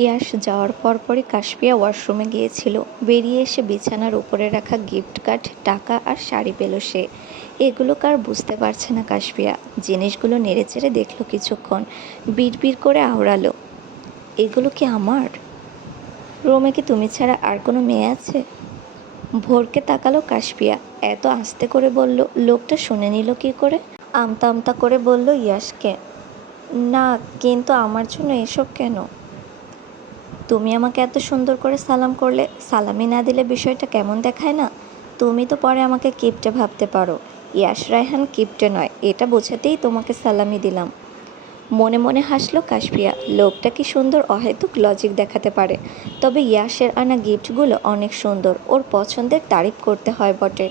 ইয়াশ যাওয়ার পরপরই কাশপিয়া ওয়াশরুমে গিয়েছিল। বেরিয়ে এসে বিছানার উপরে রাখা গিফট কার্ড, টাকা আর শাড়ি পেল সে। এগুলো কার বুঝতে পারছে না কাশপিয়া। জিনিসগুলো নেড়েচেড়ে দেখলো কিছুক্ষণ, বিড়বিড় করে আওড়ালো, এগুলো কি আমার? রুমে কি তুমি ছাড়া আর কোনো মেয়ে আছে? ভোরকে তাকালো কাশপিয়া, এত আস্তে করে বলল, লোকটা শুনে নিল কি করে? আমতা আমতা করে বলল ইয়াশকে, না, কিন্তু আমার জন্য এসব কেন? তুমি আমাকে এত সুন্দর করে সালাম করলে, সালামি না দিলে বিষয়টা কেমন দেখায় না? তুমি তো পরে আমাকে কিপটে ভাবতে পারো। ইয়াশ রায়হান কিপটে নয়, এটা বোঝাতেই তোমাকে সালামি দিলাম। মনে মনে হাসলো কাশপিয়া, লোকটা কি সুন্দর অহেতুক লজিক দেখাতে পারে। তবে ইয়াশের আনা গিফটগুলো অনেক সুন্দর, ওর পছন্দের তারিফ করতে হয় বটে।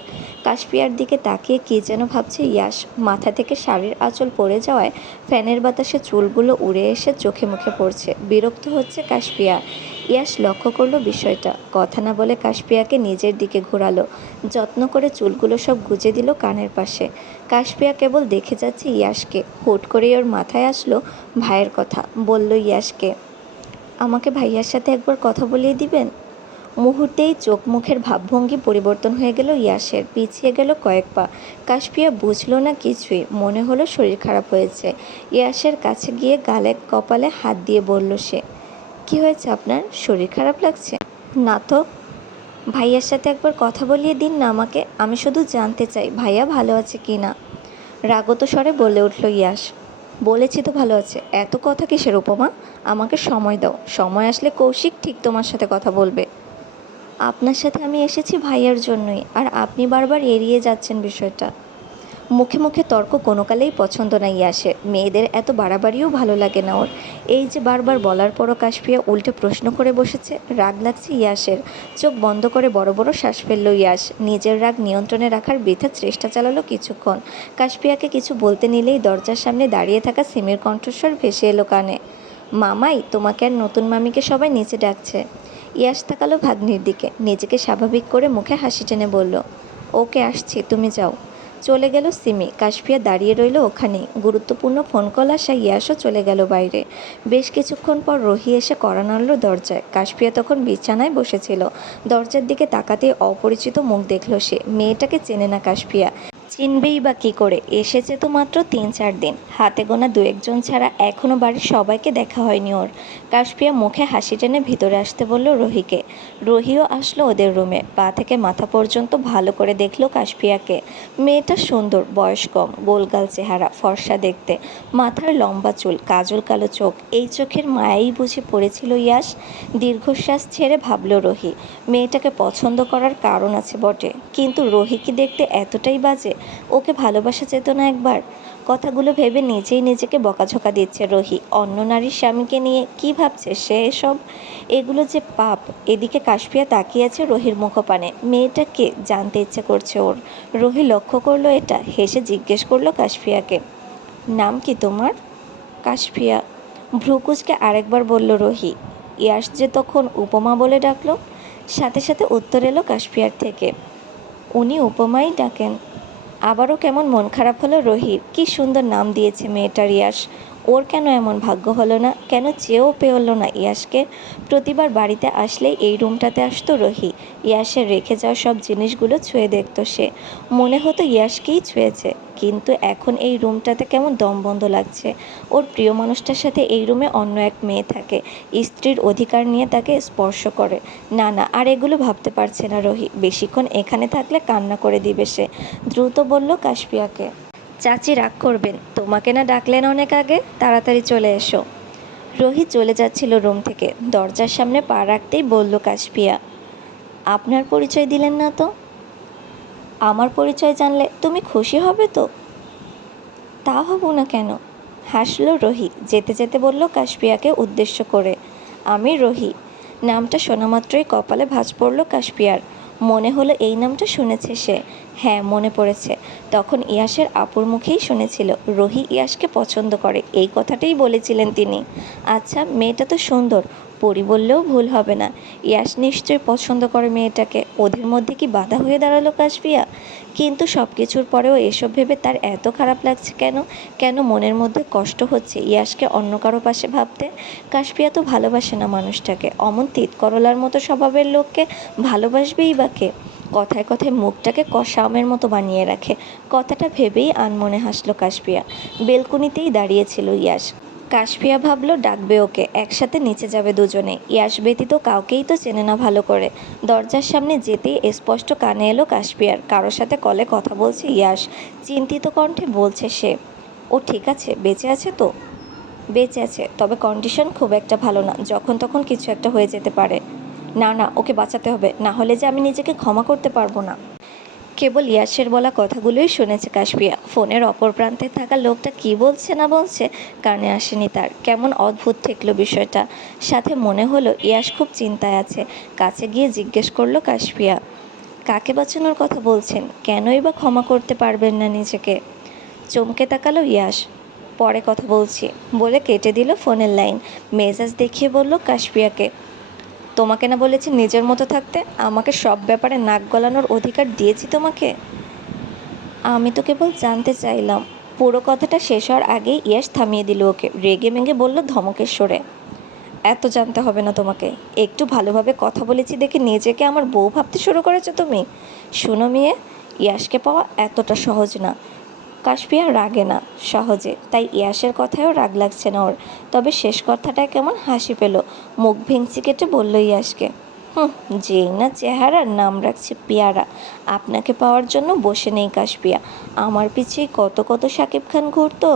কাশপিয়ার দিকে তাকিয়ে কী যেন ভাবছে ইয়াশ। মাথা থেকে শাড়ির আঁচল পড়ে যাওয়ায় ফ্যানের বাতাসে চুলগুলো উড়ে এসে চোখে মুখে পড়ছে। বিরক্ত হচ্ছে কাশপিয়া। ইয়াশ লক্ষ্য করলো বিষয়টা, কথা না বলে কাশপিয়াকে নিজের দিকে ঘোরালো, যত্ন করে চুলগুলো সব গুজে দিল কানের পাশে। কাশপিয়া কেবল দেখে যাচ্ছে ইয়াশকে। হুট করেই ওর মাথায় আসলো ভাইয়ের কথা। বলল ইয়াশকে, আমাকে ভাইয়ার সাথে একবার কথা বলিয়ে দিবেন? মুহূর্তেই চোখ মুখের ভাবভঙ্গি পরিবর্তন হয়ে গেল ইয়াশের, পিছিয়ে গেল কয়েক পা। কাশপিয়া বুঝলো না কিছুই, মনে হলো শরীর খারাপ হয়েছে। ইয়াশের কাছে গিয়ে গালে কপালে হাত দিয়ে বলল সে, কি হয়েছে আপনার? শরীর খারাপ লাগছে? না তো। ভাইয়ার সাথে একবার কথা বলিয়ে দিন না আমাকে, আমি শুধু জানতে চাই ভাইয়া ভালো আছে কি না। রাগত স্বরে বলে উঠল ইয়াশ, বলেছি তো ভালো আছে, এত কথা কিসের উপমা? আমাকে সময় দাও, সময় আসলে কৌশিক ঠিক তোমার সাথে কথা বলবে। আপনার সাথে আমি এসেছি ভাইয়ার জন্যই, আর আপনি বারবার এড়িয়ে যাচ্ছেন বিষয়টা। মুখে মুখে তর্ক কোনো কালেই পছন্দ না ইয়াসের। মেয়েদের এত বাড়াবাড়িও ভালো লাগে না ওর। এই যে বারবার বলার পরও কাশপিয়া উল্টে প্রশ্ন করে বসেছে, রাগ লাগছে ইয়াসের। চোখ বন্ধ করে বড় বড় শ্বাস ফেলল ইয়াস। নিজের রাগ নিয়ন্ত্রণে রাখার বৃথা চেষ্টা চালালো কিছুক্ষণ। কাশপিয়াকে কিছু বলতে নিলেই দরজার সামনে দাঁড়িয়ে থাকা সিমির কণ্ঠস্বর ভেসে এলো কানে, মামাই, তোমাকে আর নতুন মামিকে সবাই নিচে ডাকছে। ইয়াস তাকালো ভাগ্নির দিকে, নিজেকে স্বাভাবিক করে মুখে হাসি টেনে বলল, ওকে আসছি, তুমি যাও। চলে গেল সিমি। কাশপিয়া দাঁড়িয়ে রইল ওখানেই। গুরুত্বপূর্ণ ফোন কল আসা ইয়াসও চলে গেল বাইরে। বেশ কিছুক্ষণ পর রহি এসে কড়া নাড়ল দরজায়। কাশপিয়া তখন বিছানায় বসেছিল। দরজার দিকে তাকাতেই অপরিচিত মুখ দেখল সে। মেয়েটাকে চেনে না কাশপিয়া, চিনবেই বা কী করে? এসেছে তো মাত্র ৩-৪ দিন, হাতে গোনা ২-১ জন ছাড়া এখনও বাড়ির সবাইকে দেখা হয়নি ওর। কাশপিয়া মুখে হাসি টেনে ভিতরে আসতে বলল রহিকে। রহিও আসলো ওদের রুমে। পা থেকে মাথা পর্যন্ত ভালো করে দেখলো কাশপিয়াকে। মেয়েটা সুন্দর, বয়স কম, গোলগাল চেহারা, ফর্সা দেখতে, মাথার লম্বা চুল, কাজল কালো চোখ। এই চোখের মায়াই বুঝি পড়েছিল ইয়াস। দীর্ঘশ্বাস ছেড়ে ভাবল রহি, মেয়েটাকে পছন্দ করার কারণ আছে বটে, কিন্তু রহি কি দেখতে এতটাই বাজে? ওকে ভালোবাসা যেত না একবার? কথাগুলো ভেবে নিজেই নিজেকে বকাঝকা দিচ্ছে রহি। অন্য নারীর স্বামীকে নিয়ে কি ভাবছে সে এসব? এগুলো যে পাপ। এদিকে কাশপিয়া তাকিয়ে আছে রহির মুখপানে। মেয়েটাকে জানতে ইচ্ছে করছে ওর। রহি লক্ষ্য করলো এটা, হেসে জিজ্ঞেস করলো কাশপিয়াকে, নাম কি তোমার? কাশপিয়া। ভ্রুকুচকে আরেকবার বলল রহি। ইয়াশ যে তখন উপমা বলে ডাকলো। সাথে সাথে উত্তর এলো কাশপিয়ার থেকে, উনি উপমাই ডাকেন। আবারও কেমন মন খারাপ হলো রহির। কি সুন্দর নাম দিয়েছে মেয়েটার ইয়াশ। ওর কেন এমন ভাগ্য হলো না? কেন চেয়েও পেলো না ইয়াশকে? প্রতিবার বাড়িতে আসলেই এই রুমটাতে আসতো রহি। ইয়াশের রেখে যাওয়া সব জিনিসগুলো ছুঁয়ে দেখত সে। মনে হতো ইয়াশকেই ছুঁয়েছে। কিন্তু এখন এই রুমটাতে কেমন দমবন্ধ লাগছে। ওর প্রিয় মানুষটার সাথে এই রুমে অন্য এক মেয়ে থাকে, স্ত্রীর অধিকার নিয়ে তাকে স্পর্শ করে। না না, আর এগুলো ভাবতে পারছে না রহি। বেশিক্ষণ এখানে থাকলে কান্না করে দিবে সে। দ্রুত বলল কাশপিয়াকে, চাচি রাগ করবেন, তোমাকে না ডাকলেন অনেক আগে, তাড়াতাড়ি চলে এসো। রহি চলে যাচ্ছিল রুম থেকে। দরজার সামনে পা রাখতেই বলল কাশপিয়া, আপনার পরিচয় দিলেন না তো? আমার পরিচয় জানলে তুমি খুশি হবে তো? তা হব না কেন? হাসলো রহি। যেতে যেতে বলল কাশপিয়াকে উদ্দেশ্য করে, আমি রহি। নামটা শোনা মাত্রই কপালে ভাঁজ পড়ল কাশপিয়ার। মনে হলো এই নামটা শুনেছে সে। হ্যাঁ, মনে পড়েছে। তখন ইয়াসের আপুর মুখেই শুনেছিল রুহি ইয়াসকে পছন্দ করে, এই কথাটাই বলেছিলেন তিনি। আচ্ছা, মেয়েটা তো সুন্দর, পরি বললেও ভুল হবে না। ইয়াস নিশ্চয়ই পছন্দ করে মেয়েটাকে, ওদের মধ্যে কি বাধা হয়ে দাঁড়ালো কাশফিয়া? কিন্তু সব কিছুর পরেও এসব ভেবে তার এত খারাপ লাগছে কেন? কেন মনের মধ্যে কষ্ট হচ্ছে ইয়াসকে অন্য কারো পাশে ভাবতে? কাশফিয়া তো ভালোবাসে না মানুষটাকে, অমন তিত করলার মতো স্বভাবের লোককে ভালোবাসবেই বা কে? কথায় কথায় মুখটাকে কষা আমের মতো বানিয়ে রাখে। কথাটা ভেবেই আনমনে হাসল কাশফিয়া। বেলকনিতেই দাঁড়িয়েছিল ইয়াস। কাশফিয়া ভাবল ডাকবে ওকে, একসাথে নিচে যাবে দুজনে। ইয়াস ব্যতীত কাউকেই তো চেনে না ভালো করে। দরজার সামনে যেতেই স্পষ্ট কানে এলো কাশফিয়ার কারোর সাথে কলে কথা বলছে ইয়াস। চিন্তিত কণ্ঠে বলছে সে, ও ঠিক আছে, বেঁচে আছে তো? বেঁচে আছে, তবে কন্ডিশন খুব একটা ভালো না, যখন তখন কিছু একটা হয়ে যেতে পারে। না না, ওকে বাঁচাতে হবে, না হলে যে আমি নিজেকে ক্ষমা করতে পারবো না। কেবল ইয়াসের বলা কথাগুলোই শুনেছে কাশফিয়া। ফোনের অপর প্রান্তে থাকা লোকটা কি বলছে না বলছে কানে আসেনি তার। কেমন অদ্ভুত ঠেকলো বিষয়টা। সাথে মনে হলো ইয়াস খুব চিন্তায় আছে। কাছে গিয়ে জিজ্ঞেস করলো কাশফিয়া, কাকে বাঁচানোর কথা বলছেন? কেনই বা ক্ষমা করতে পারবেন না নিজেকে? চমকে তাকালো ইয়াস। পরে কথা বলছি বলে কেটে দিল ফোনের লাইন। মেজাজ দেখিয়ে বলল কাশফিয়াকে, তোমাকে না বলেছি নিজের মতো থাকতে? আমাকে সব ব্যাপারে নাক গলানোর অধিকার দিয়েছি তোমাকে? আমি তো কেবল জানতে চাইলাম। পুরো কথাটা শেষ হওয়ার আগেই ইয়াস থামিয়ে দিল ওকে। রেগে মেগে বলল ধমকের সরে, এত জানতে হবে না তোমাকে। একটু ভালোভাবে কথা বলেছি দেখে নিজেকে আমার বউ ভাবতে শুরু করেছো তুমি? শোনো মেয়ে, ইয়াসকে পাওয়া এতটা সহজ না। কাশফিয়া রাগে না সহজে, তাই ইয়াসের কথায়ও রাগ লাগছে না ওর। তবে শেষ কথাটায় কেমন হাসি পেল। মুখ ভেঙচি কেটে বলল ইয়াসকে, হুম, যেই না চেহারার নাম রাখছে পেয়ারা। আপনাকে পাওয়ার জন্য বসে নেই কাশফিয়া, আমার পিছিয়ে কত কত শাকিব খান ঘুরতো।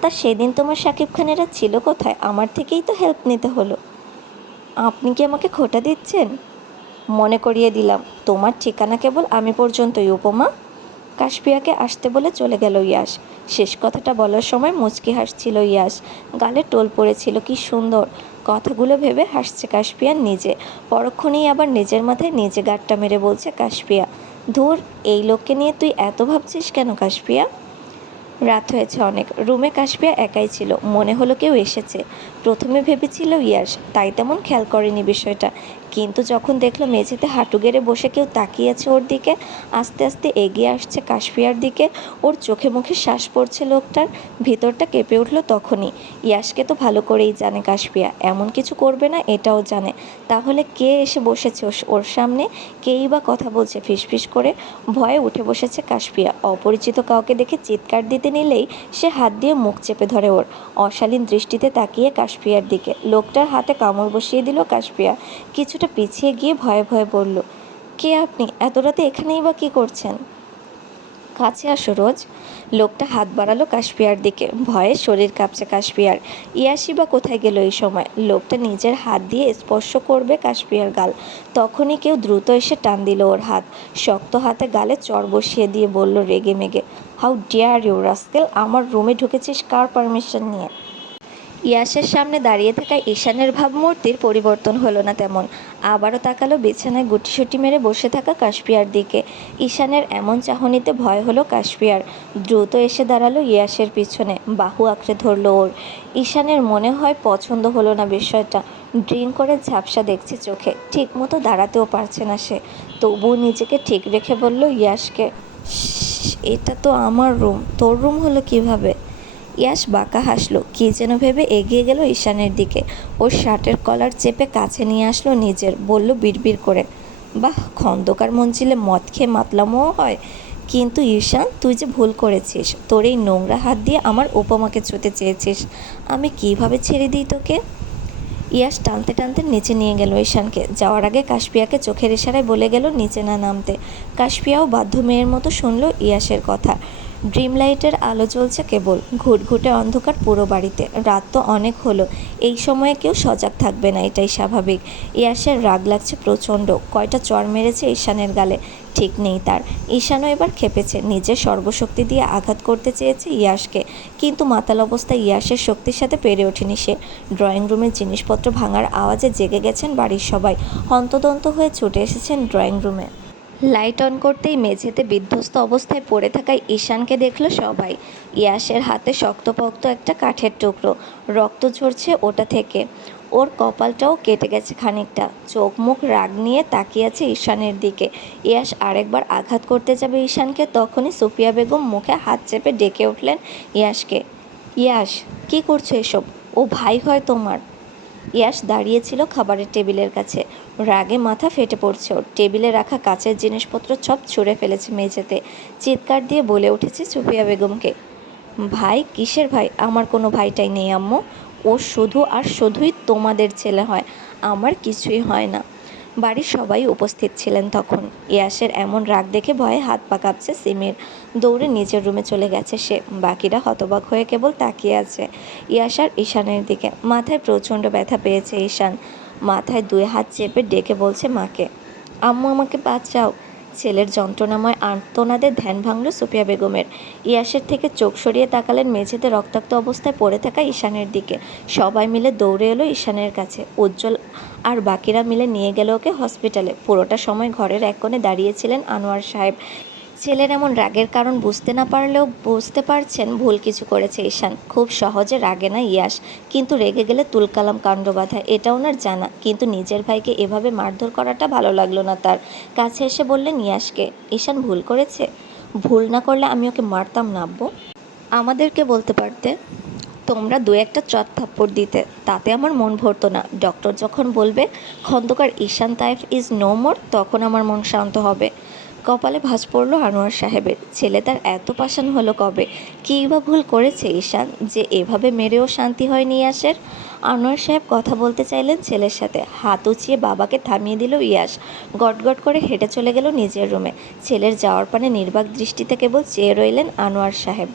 তা সেদিন তোমার শাকিব খানেরা ছিল কোথায়? আমার থেকেই তো হেল্প নিতে হলো। আপনি কি আমাকে খোঁটা দিচ্ছেন? মনে করিয়ে দিলাম, তোমার ঠিকানা কেবল আমি পর্যন্তই উপমা। কাশফিয়াকে আসতে বলে চলে গেল ইয়াস। শেষ কথাটা বলার সময় মুচকি হাসছিল ইয়াস। গালে টোল পড়েছিল, কি সুন্দর। কথাগুলো ভেবে হাসছে কাশফিয়া নিজে। পরক্ষণেই আবার নিজের মাথায় নিজে গাঁটটা মেরে বলছে কাশফিয়া, ধুর, এই লোককে নিয়ে তুই এত ভাবছিস কেন কাশফিয়া? রাত হয়েছে অনেক। রুমে কাশফিয়া একাই ছিল। মনে হলো কেউ এসেছে। প্রথমে ভেবেছিল ইয়াস, তাই তেমন খেয়াল করেনি বিষয়টা। কিন্তু যখন দেখলো মেঝেতে হাঁটু গেড়ে বসে কেউ তাকিয়ে আছে ওর দিকে, আস্তে আস্তে এগিয়ে আসছে কাশফিয়ার দিকে, ওর চোখে মুখে শ্বাস পড়ছে লোকটার, ভিতরটা কেঁপে উঠল তখনই। ইয়াসকে তো ভালো করেই জানে কাশফিয়া এমন কিছু করবে না, এটাও জানে। তাহলে কে এসে বসেছে ওর সামনে? কেই বা কথা বলছে ফিসফিস করে? ভয়ে উঠে বসেছে কাশফিয়া। অপরিচিত কাউকে দেখে চিৎকার দিতে নিলেই সে হাত দিয়ে মুখ চেপে ধরে ওর। অশালীন দৃষ্টিতে তাকিয়ে কাশফিয়ার দিকে। লোকটার হাতে কামড় বসিয়ে দিল কাশফিয়া। কিছুটা পিছিয়ে গিয়ে ভয়ে ভয়ে বলল, কে আপনি? এত রাতে এখানেই বা কী করছেন? কাছে আসো রোজ। লোকটা হাত বাড়ালো কাশফিয়ার দিকে। ভয়ে শরীর কাঁপছে কাশফিয়ার। ইয়াসি বা কোথায় গেল এই সময়? লোকটা নিজের হাত দিয়ে স্পর্শ করবে কাশফিয়ার গাল, তখনই কেউ দ্রুত এসে টান দিল ওর হাত। শক্ত হাতে গালে চড় বসিয়ে দিয়ে বলল রেগে মেগে, হাউ ডিয়ার ইউ রাস্কেল, আমার রুমে ঢুকেছিস কার পারমিশন নিয়ে? ইয়াসের সামনে দাঁড়িয়ে থাকা ঈশানের ভাবমূর্তির পরিবর্তন হলো না তেমন। আবারও তাকালো বিছানায় গুটিসুটি মেরে বসে থাকা কাশফিয়ার দিকে। ঈশানের এমন চাহনিতে ভয় হলো কাশফিয়ার। দ্রুত এসে দাঁড়ালো ইয়াসের পিছনে, বাহু আঁকড়ে ধরলো ওর। ঈশানের মনে হয় পছন্দ হলো না বিষয়টা। ড্রিঙ্ক করে ঝাপসা দেখছে চোখে, ঠিক মতো দাঁড়াতেও পারছে না সে। তবুও নিজেকে ঠিক রেখে বলল ইয়াসকে, এটা তো আমার রুম, তোর রুম হলো কিভাবে? ইয়াস বাঁকা হাসলো, কী যেন ভেবে এগিয়ে গেল ঈশানের দিকে। ওর শার্টের কলার চেপে কাছে নিয়ে আসলো নিজের, বলল বিড়বিড় করে, বাহ, খন্দকার মঞ্জিলে মদ খেয়ে মাতলামও হয়। কিন্তু ঈশান, তুই যে ভুল করেছিস, তোর এই নোংরা হাত দিয়ে আমার উপমাকে ছুঁতে চেয়েছিস। আমি কিভাবে ছেড়ে দিই তোকে? ইয়াস টানতে টানতে নিচে নিয়ে গেল ঈশানকে। যাওয়ার আগে কাশফিয়াকে চোখের ইশারায় বলে গেল নিচে না নামতে। কাশফিয়াও বাধ্য মেয়ের মতো শুনল ইয়াসের কথা। ড্রিম লাইটের আলো জ্বলছে কেবল, ঘুটঘুটে অন্ধকার পুরো বাড়িতে। রাত তো অনেক হলো, এই সময়ে কেউ সজাগ থাকবে না, এটাই স্বাভাবিক। ইয়াসের রাগ লাগছে প্রচণ্ড। কয়টা চড় মেরেছে ঈশানের গালে, ঠিক নেই তার। ঈশানও এবার খেপেছে, নিজের সর্বশক্তি দিয়ে আঘাত করতে চেয়েছে ইয়াসকে, কিন্তু মাতাল অবস্থায় ইয়াসের শক্তির সাথে পেরে ওঠেনি সে। ড্রয়িং রুমের জিনিসপত্র ভাঙার আওয়াজে জেগে গেছেন বাড়ির সবাই। হন্তদন্ত হয়ে ছুটে এসেছেন ড্রয়িং রুমে। লাইট অন করতেই মেঝেতে বিধ্বস্ত অবস্থায় পড়ে থাকা ঈশানকে দেখল সবাই। ইয়াসের হাতে শক্তপোক্ত একটা কাঠের টুকরো, রক্ত ঝরছে ওটা থেকে। ওর কপালটাও কেটে গেছে খানিকটা। চোখ মুখ রাগ নিয়ে তাকিয়ে আছে ঈশানের দিকে। ইয়াস আরেকবার আঘাত করতে যাবে ঈশানকে, তখনই সুফিয়া বেগম মুখে হাত চেপে ডেকে উঠলেন ইয়াসকে। ইয়াস, কি করছো এসব? ও ভাই হয় তোমার। ইয়াস দাঁড়িয়েছিল খাবারের টেবিলের কাছে। রাগে মাথা ফেটে পড়ছে ওর। টেবিলে রাখা কাচের জিনিসপত্র সব ছুঁড়ে ফেলেছে মেঝেতে। চিৎকার দিয়ে বলে উঠেছে সুফিয়া বেগমকে, ভাই? কিসের ভাই? আমার কোনো ভাইটাই নেই আম্মু। ও শুধু আর শুধুই তোমাদের ছেলে হয়, আমার কিছুই হয় না। বাড়ির সবাই উপস্থিত ছিলেন তখন। ইয়াসের এমন রাগ দেখে ভয়ে হাত পা কাঁপছে সিমির। দৌড়ে নিজের রুমে চলে গেছে সে। বাকিরা হতবাক হয়ে কেবল তাকিয়ে আছে ইয়াস আর ঈশানের দিকে। মাথায় প্রচণ্ড ব্যথা পেয়েছে ঈশান। মাথায় 2 হাত চেপে ডেকে বলছে মাকে, আম্মু আমাকে বাঁচাও। ছেলের যন্ত্রণাময় আর্তনাদে ধ্যান ভাঙল সুফিয়া বেগমের। ইয়াসের থেকে চোখ সরিয়ে তাকালেন মেঝেতে রক্তাক্ত অবস্থায় পড়ে থাকা ঈশানের দিকে। সবাই মিলে দৌড়ে এলো ঈশানের কাছে। উজ্জ্বল আর বাকিরা মিলে নিয়ে গেল ওকে হসপিটালে। পুরোটা সময় ঘরের এক কোণে দাঁড়িয়েছিলেন আনোয়ার সাহেব। ছেলের এমন রাগের কারণ বুঝতে না পারলেও বুঝতে পারছেন ভুল কিছু করেছে ঈশান। খুব সহজে রাগে না ইয়াস, কিন্তু রেগে গেলে তুলকালাম কাণ্ড বাঁধা, এটা ওনার জানা। কিন্তু নিজের ভাইকে এভাবে মারধর করাটা ভালো লাগলো না তার। কাছে এসে বললেন ইয়াসকে, ঈশান ভুল করেছে? ভুল না করলে আমি ওকে মারতাম না আব্বু। আমাদেরকে বলতে পারতে। তোমরা 2-1টা চট থাপ্পড় দিতে, তাতে আমার মন ভরতো না। ডক্টর যখন বলবে খন্দকার ঈশান তাইফ ইজ নো মোর, তখন আমার মন শান্ত হবে। কপালে ভাঁজ পড়ল আনোয়ার সাহেবের। ছেলে তার এত পাষাণ হলো কবে? কী বা ভুল করেছে ঈশান যে এভাবে মেরেও শান্তি হয়নি ইয়াসের? আনোয়ার সাহেব কথা বলতে চাইলেন ছেলের সাথে। হাত উঁচিয়ে বাবাকে থামিয়ে দিল ইয়াস। গটগট করে হেঁটে চলে গেল নিজের রুমে। ছেলের যাওয়ার পানে নির্বাক দৃষ্টিতে কেবল চেয়ে রইলেন আনোয়ার সাহেব।